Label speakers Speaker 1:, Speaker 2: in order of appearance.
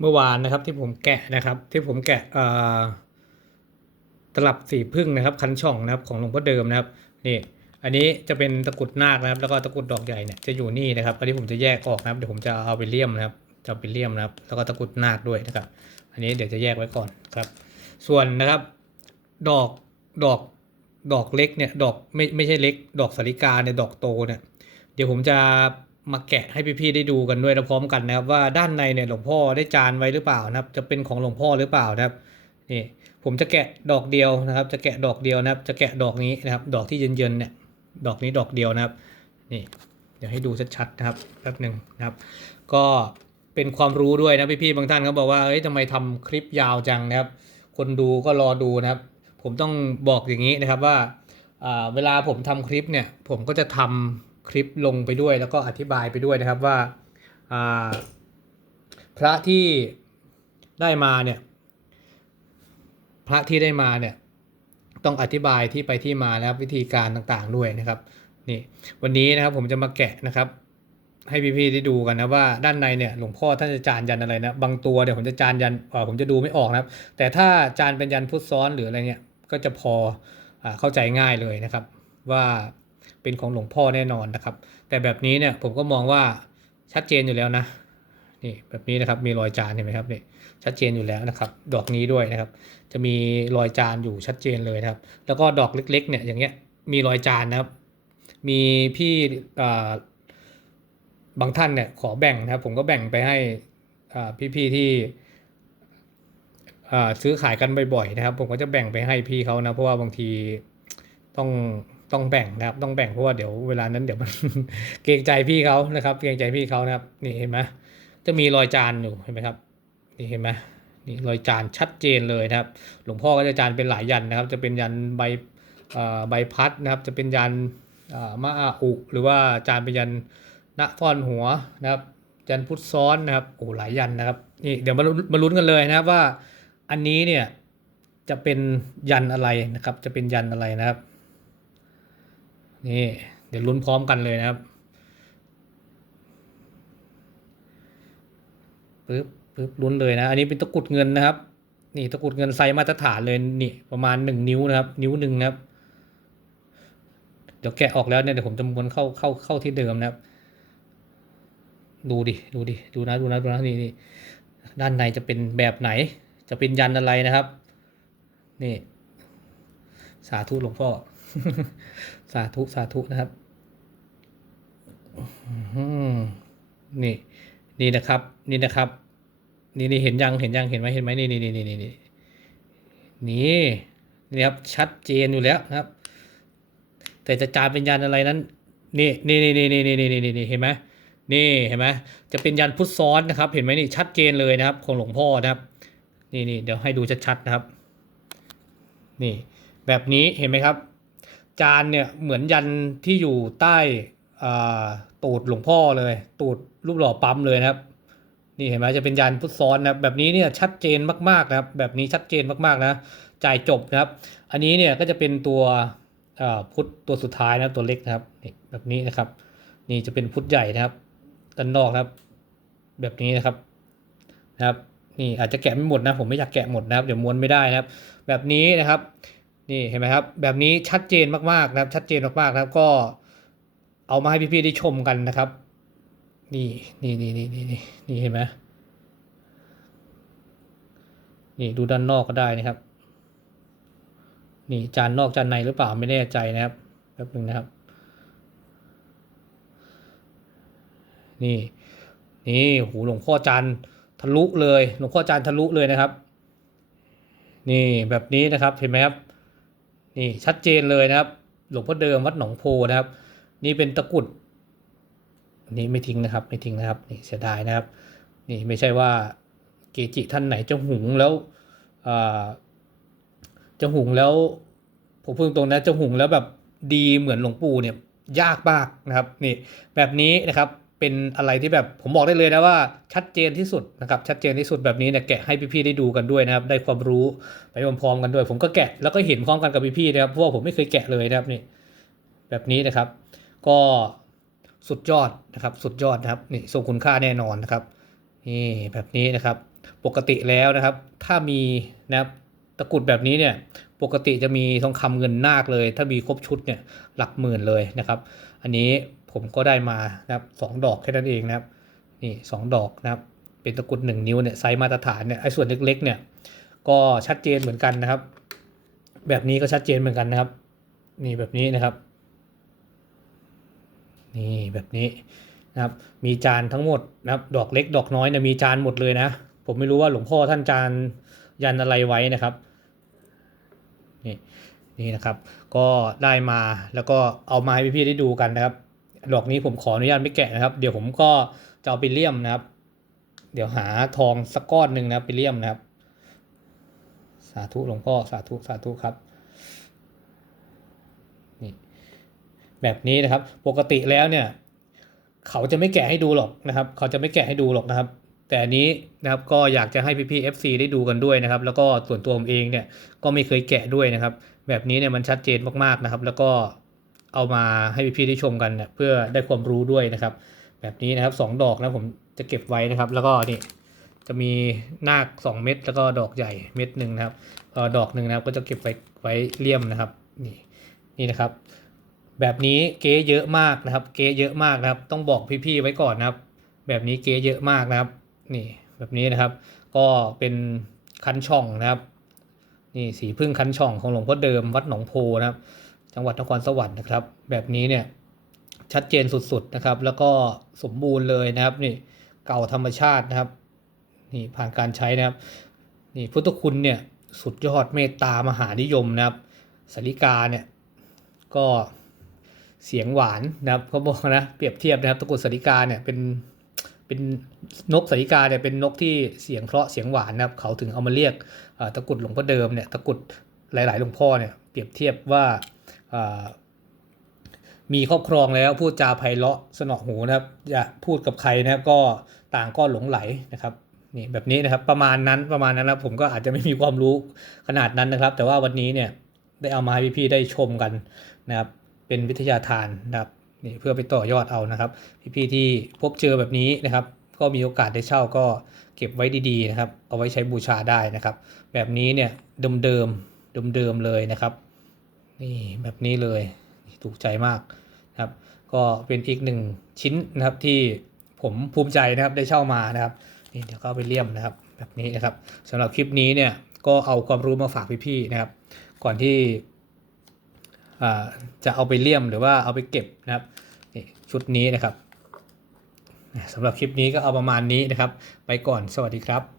Speaker 1: เมื่อวานนะครับที่ผมแกะนะครับ ที่ผมแกะตลับสีพึ่งนะครับ คันช่องนะครับของหลวงพ่อเดิมนะครับนี่อันนี้จะเป็นตะกุดนาคนะครับ แล้วก็ตะกุดดอกใหญ่เนี่ยจะอยู่นี่นะครับอันนี้ผมจะแยกออกนะครับเดี๋ยวผมจะเอาไปเลี่ยมนะครับจะไปเลี่ยมนะครับ แล้วก็ตะกุดนาคด้วยนะครับ อันนี้เดี๋ยวจะแยกไว้ก่อนครับ ส่วนนะครับ ดอกดอกดอกเล็กเนี่ยดอกไม่ไม่ใช่เล็ก ดอกสาลิกาเนี่ยดอกโตเนี่ยเดี๋ยวผมจะ มาแกะให้พี่ๆได้ดูกันด้วยนะพร้อมกันนะครับ ว่าด้านในเนี่ยหลวงพ่อได้จานไว้หรือเปล่านะครับ จะเป็นของหลวงพ่อหรือเปล่านะครับนี่ผมจะแกะดอกเดียวนะครับ จะแกะดอกเดียวนะครับ จะแกะดอกนี้นะครับ ดอกที่เย็นๆเนี่ยดอกนี้ดอกเดียวนะครับนี่เดี๋ยวให้ดูชัดๆนะครับแป๊บหนึ่งนะครับ ก็เป็นความรู้ด้วยนะพี่ๆบางท่านเขาบอกว่าเฮ้ยทำไมทำคลิปยาวจังนะครับ คนดูก็รอดูนะครับ ผมต้องบอกอย่างนี้นะครับว่าอ่าเวลาผมทำคลิปเนี่ยผมก็จะทำ คลิปลงไปด้วยแล้วก็อธิบายไปด้วยนะครับว่าพระที่ได้มาเนี่ยพระที่ได้มาเนี่ยต้องอธิบายที่ไปที่มานะครับวิธีการต่างๆด้วยนะครับนี่วันนี้นะครับผมจะมาแกะนะครับ ให้พี่ๆได้ดูกันนะว่าด้านในเนี่ยหลวงพ่อท่านจะจานยันอะไรนะบางตัวเดี๋ยวผมจะจานยันเอ่อผมจะดูไม่ออกนะครับ แต่ถ้าจานเป็นยันพุทธซ้อนหรืออะไรเนี่ยก็จะพออเข้าใจง่ายเลยนะครับ ว่า เป็นของหลวงพ่อแน่นอนนะครับ แต่แบบนี้เนี่ยผมก็มองว่าชัดเจนอยู่แล้วนะนี่แบบนี้นะครับมีรอยจานเห็นไหมครับนี่ชัดเจนอยู่แล้วนะครับ ดอกนี้ด้วยนะครับ จะมีรอยจานอยู่ชัดเจนเลยนะครับ แล้วก็ดอกเล็กๆเนี่ยอย่างเงี้ยมีรอยจานนะครับ มีพี่อ่าบางท่านเนี่ยขอแบ่งนะครับ ผมก็แบ่งไปให้อ่าพี่ๆที่อ่าซื้อขายกันบ่อยๆนะครับ ผมก็จะแบ่งไปให้พี่เขานะเพราะว่าบางทีต้อง ต้องแบ่งนะครับ ต้องแบ่งเพราะว่าเดี๋ยวเวลานั้นเดี๋ยวมันเกรงใจพี่เขานะครับ เกรงใจพี่เขานะครับ นี่เห็นไหมจะมีรอยจานอยู่เห็นไหมครับนี่เห็นไหมนี่รอยจานชัดเจนเลยนะครับ หลวงพ่อก็จะจานเป็นหลายยันนะครับ จะเป็นยันใบใบพัดนะครับ จะเป็นยันมะอาอุหรือว่าจานเป็นยันณฟ้อนหัวนะครับ ยันพุทธซ้อนนะครับโอ้หลายยันนะครับนี่เดี๋ยวมาลุ้นมาลุ้นกันเลยนะครับว่าอันนี้เนี่ยจะเป็นยันอะไรนะครับ จะเป็นยันอะไรนะครับ นี่ เดี๋ยวลุ้นพร้อมกันเลยนะครับปึ๊บปึ๊บลุ้นเลยนะ อันนี้เป็นตะกรุดเงินนะครับ นี่ตะกรุดเงินไซส์มาตรฐานเลยนี่ประมาณหนึ่งนิ้วนะครับ นิ้วหนึ่งนะครับ เดี๋ยวแกะออกแล้วเนี่ยเดี๋ยวผมจะม้วนเข้าเข้าเข้าที่เดิมนะครับ ดูดิดูดิดูนะดูนะดูนะนี่นี่ด้านในจะเป็นแบบไหน จะเป็นยันอะไรนะครับ นี่ สาธุหลวงพ่อ สาธุ สาธุนะครับนี่ นี่นะครับ นี่นะครับ นี่นี่เห็นยังเห็นยังเห็นไหมเห็นไหมนี่นี่นี่นี่นี่นี่นี่นี่ครับชัดเจนอยู่แล้วนะครับ แต่จะจานเป็นยันอะไรนั้นนี่นี่นี่นี่นี่นี่นี่นี่นี่เห็นไหมนี่เห็นไหมจะเป็นยันพุทธซ้อนนะครับ เห็นไหมนี่ชัดเจนเลยนะครับของหลวงพ่อนะครับ นี่นี่เดี๋ยวให้ดูชัดๆนะครับ นี่ แบบนี้เห็นไหมครับ จานเนี่ยเหมือนยันที่อยู่ใต้ตูดหลวงพ่อเลย ตูดรูปหล่อปั๊มเลยนะครับ นี่เห็นไหมจะเป็นยันพุทธซ้อนนะแบบนี้เนี่ยชัดเจนมากๆนะครับ แบบนี้ชัดเจนมากๆนะจ่ายจบนะครับ อันนี้เนี่ยก็จะเป็นตัวพุทธตัวสุดท้ายนะตัวเล็กนะครับนี่แบบนี้นะครับ นี่จะเป็นพุทธใหญ่นะครับด้านนอกครับ แบบนี้นะครับนะครับ นี่อาจจะแกะไม่หมดนะ ผมไม่อยากแกะหมดนะครับ เดี๋ยวม้วนไม่ได้นะครับ แบบนี้นะครับ นี่เห็นไหมครับ แบบนี้ชัดเจนมากๆนะครับ ชัดเจนมากๆนะครับก็เอามาให้พี่ๆได้ชมกันนะครับ นี่นี่นี่นี่นี่นี่นี่เห็นไหมนี่ดูด้านนอกก็ได้นะครับ นี่จานนอกจานในหรือเปล่าไม่แน่ใจนะครับแป๊บนึงนะครับ นี่นี่หูหลวงพ่อจันทะลุเลย หลวงพ่อจันทะลุเลยนะครับ นี่แบบนี้นะครับเห็นไหมครับ นี่ชัดเจนเลยนะครับ หลวงพ่อเดิมวัดหนองโพนะครับ นี่เป็นตะกุดนี่ไม่ทิ้งนะครับ ไม่ทิ้งนะครับนี่เสียดายนะครับ นี่ไม่ใช่ว่าเกจิท่านไหนจะหุงแล้วอ่าจะหุงแล้วผมพูดตรงนะจะหุงแล้วแบบดีเหมือนหลวงปู่เนี่ยยากมากนะครับนี่แบบนี้นะครับ เป็นอะไรที่แบบผมบอกได้เลยนะว่าชัดเจนที่สุดนะครับชัดเจนที่สุดแบบนี้เนี่ยแกะให้พี่ๆได้ดูกันด้วยนะครับ ได้ความรู้ไปพร้อมๆกันด้วย ผมก็แกะแล้วก็เห็นพร้อมกันกับพี่ๆนะครับเพราะว่าผมไม่เคยแกะเลยนะครับนี่แบบนี้นะครับ ก็สุดยอดนะครับ สุดยอดนะครับนี่ทรงคุณค่าแน่นอนนะครับนี่แบบนี้นะครับ ปกติแล้วนะครับ ถ้ามีนะครับตะกรุดแบบนี้เนี่ยปกติจะมีทองคำเงินนาคเลย ถ้ามีครบชุดเนี่ยหลักหมื่นเลยนะครับ อันนี้ ผมก็ได้มานะครับสองดอกแค่นั้นเองนะครับนี่สองดอกนะครับเป็นตะกรุดหนึ่งนิ้วเนี่ยไซส์มาตรฐานเนี่ยไอ้ส่วนเล็กๆเนี่ยก็ชัดเจนเหมือนกันนะครับ แบบนี้ก็ชัดเจนเหมือนกันนะครับ นี่แบบนี้นะครับ นี่แบบนี้นะครับมีจานทั้งหมดนะครับดอกเล็กดอกน้อยเนี่ยมีจานหมดเลยนะ ผมไม่รู้ว่าหลวงพ่อท่านจานยันอะไรไว้นะครับนี่นี่นะครับ ก็ได้มาแล้วก็เอามาให้พี่ๆได้ดูกันนะครับ ดอกนี้ผมขออนุญาตไม่แกะนะครับ เดี๋ยวผมก็จะเอาไปเลี่ยมนะครับ เดี๋ยวหาทองสักก้อนหนึ่งนะครับไปเลี่ยมนะครับ สาธุหลวงพ่อสาธุสาธุครับนี่แบบนี้นะครับ ปกติแล้วเนี่ย เขาจะไม่แกะให้ดูหรอกนะครับ เขาจะไม่แกะให้ดูหรอกนะครับแต่อันนี้นะครับก็อยากจะให้พี่ๆ FC ได้ดูกันด้วยนะครับ แล้วก็ส่วนตัวผมเองเนี่ยก็ไม่เคยแกะด้วยนะครับ แบบนี้เนี่ยมันชัดเจนมากๆนะครับ แล้วก็ เอามาให้พี่ๆได้ชมกันเนี่ยเพื่อได้ความรู้ด้วยนะครับ แบบนี้นะครับสองดอกนะผมจะเก็บไว้นะครับ แล้วก็นี่จะมีนาคสองเม็ดแล้วก็ดอกใหญ่เม็ดหนึ่งนะครับออดอกหนึ่งนะครับก็จะเก็บไว้ไว้เลี่ยมนะครับนี่นี่นะครับ แบบนี้เก๊เยอะมากนะครับ เก๊เยอะมากนะครับ ต้องบอกพี่ๆไว้ก่อนนะครับ แบบนี้เก๊เยอะมากนะครับ นี่แบบนี้นะครับ ก็เป็นคันช่องนะครับ นี่สีพึ่งคันช่องของหลวงพ่อเดิมวัดหนองโพนะครับ จังหวัดนครสวรรค์นะครับ แบบนี้เนี่ยชัดเจนสุดๆนะครับ แล้วก็สมบูรณ์เลยนะครับนี่เก่าธรรมชาตินะครับนี่ผ่านการใช้นะครับนี่พุทธคุณเนี่ยสุดยอดเมตตามหานิยมนะครับสาริกาเนี่ยก็เสียงหวานนะครับเขาบอกนะเปรียบเทียบนะครับตะกุดสาริกาเนี่ยเป็นเป็นนกสาริกาเนี่ยเป็นนกที่เสียงเพราะเสียงหวานนะครับเขาถึงเอามาเรียกตะกุดหลวงพ่อเดิมเนี่ยตะกุดหลาย ๆ หลวงพ่อเนี่ยเปรียบเทียบว่า มีครอบครองแล้วพูดจาไพเราะสนอหูนะครับอย่าพูดกับใครนะครับก็ต่างก็หลงไหลนะครับนี่แบบนี้นะครับประมาณนั้นประมาณนั้นนะผมก็อาจจะไม่มีความรู้ขนาดนั้นนะครับ แต่ว่าวันนี้เนี่ยได้เอามาให้พี่ๆได้ชมกันนะครับ เป็นวิทยาทานนะครับนี่เพื่อไปต่อยอดเอานะครับ พี่ๆที่พบเจอแบบนี้นะครับ ก็มีโอกาสได้เช่าก็เก็บไว้ดีๆนะครับ เอาไว้ใช้บูชาได้นะครับ แบบนี้เนี่ยเดิมๆเดิมๆเลยนะครับ นี่แบบนี้เลยถูกใจมากนะครับ ก็เป็นอีกหนึ่งชิ้นนะครับที่ผมภูมิใจนะครับได้เช่ามานะครับนี่เดี๋ยวก็ไปเลี่ยมนะครับแบบนี้นะครับสำหรับคลิปนี้เนี่ยก็เอาความรู้มาฝากพี่ๆนะครับ ก่อนที่จะเอาไปเลี่ยมหรือว่าเอาไปเก็บนะครับชุดนี้นะครับสำหรับคลิปนี้ก็เอาประมาณนี้นะครับ ไปก่อนสวัสดีครับ